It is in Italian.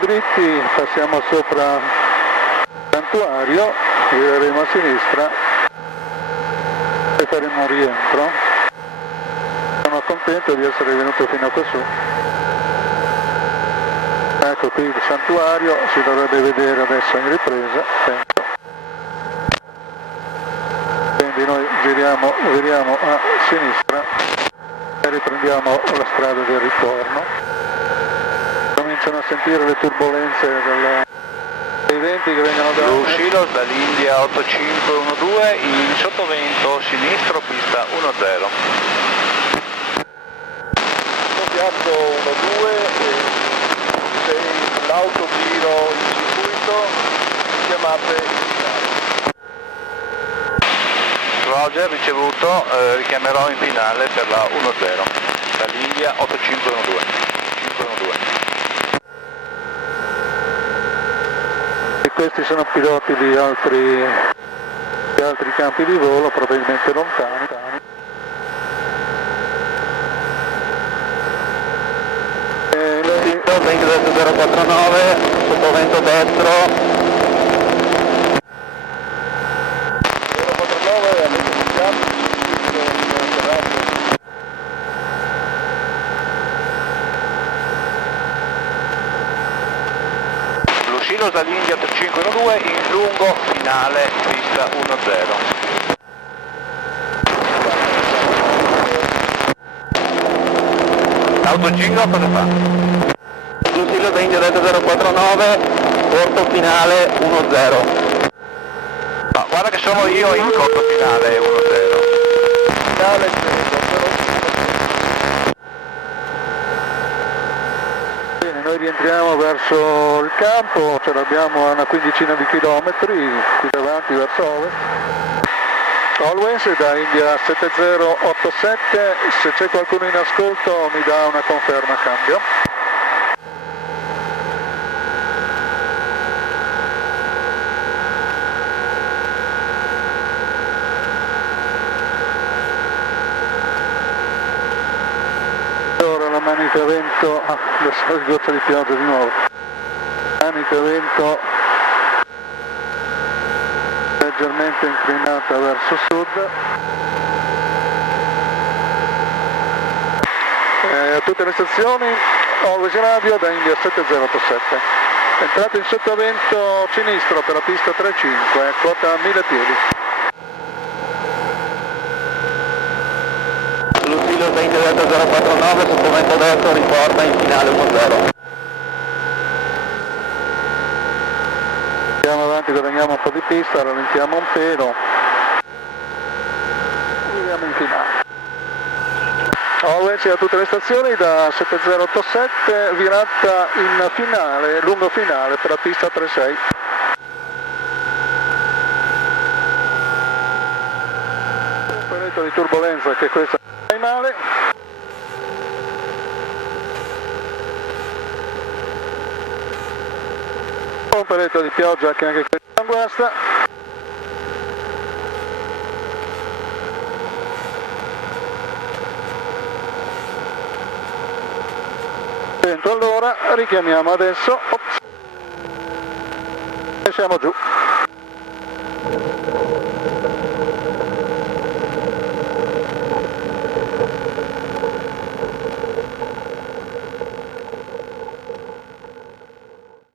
dritti, passiamo sopra Santuario, gireremo a sinistra e faremo un rientro. Sono contento di essere venuto fino a quassù. Ecco qui il Santuario, si dovrebbe vedere adesso in ripresa, penso. Quindi noi giriamo a sinistra e riprendiamo la strada del ritorno. Cominciano a sentire le turbulenze dei venti che vengono da Lucilo dall'India 8512 in sottovento sinistro pista 10. Piatto 12 sei l'autogiro in circuito, chiamate Roger ricevuto, richiamerò in finale per la 10 dall'India 8512 512. E questi sono piloti di altri campi di volo, probabilmente lontani. Lucilo 20049 sottovento destro. 049 alle comunicazioni Lucilo dall'India 8512 in lungo finale pista 10. Autogiro cosa fa? Lucilo da India Delta 049, corto finale 10. No, guarda che sono io in corto finale 10. finale Bene, noi rientriamo verso il campo, ce l'abbiamo a una quindicina di chilometri, qui davanti verso ovest. Always da India 7087, se c'è qualcuno in ascolto mi dà una conferma cambio. Ora la manica vento, adesso il goccia di pioggia di nuovo. Manica vento leggermente inclinata verso sud. A tutte le stazioni, Always Radio da India 7087. Entrate in sottovento sinistro per la pista 35, quota 1000 piedi. Lucilo da India Delta 049, sottovento destro, riporta in finale 10. Andiamo avanti, guadagniamo un po' di pista, rallentiamo un pelo. Arriviamo in finale. Always a tutte le stazioni da 7087, virata in finale, lungo finale per la pista 36. Un peletto di turbolenza che questa è finale. Un peletto di pioggia che anche questa guasta. Vento allora, richiamiamo adesso. Ops. E siamo giù.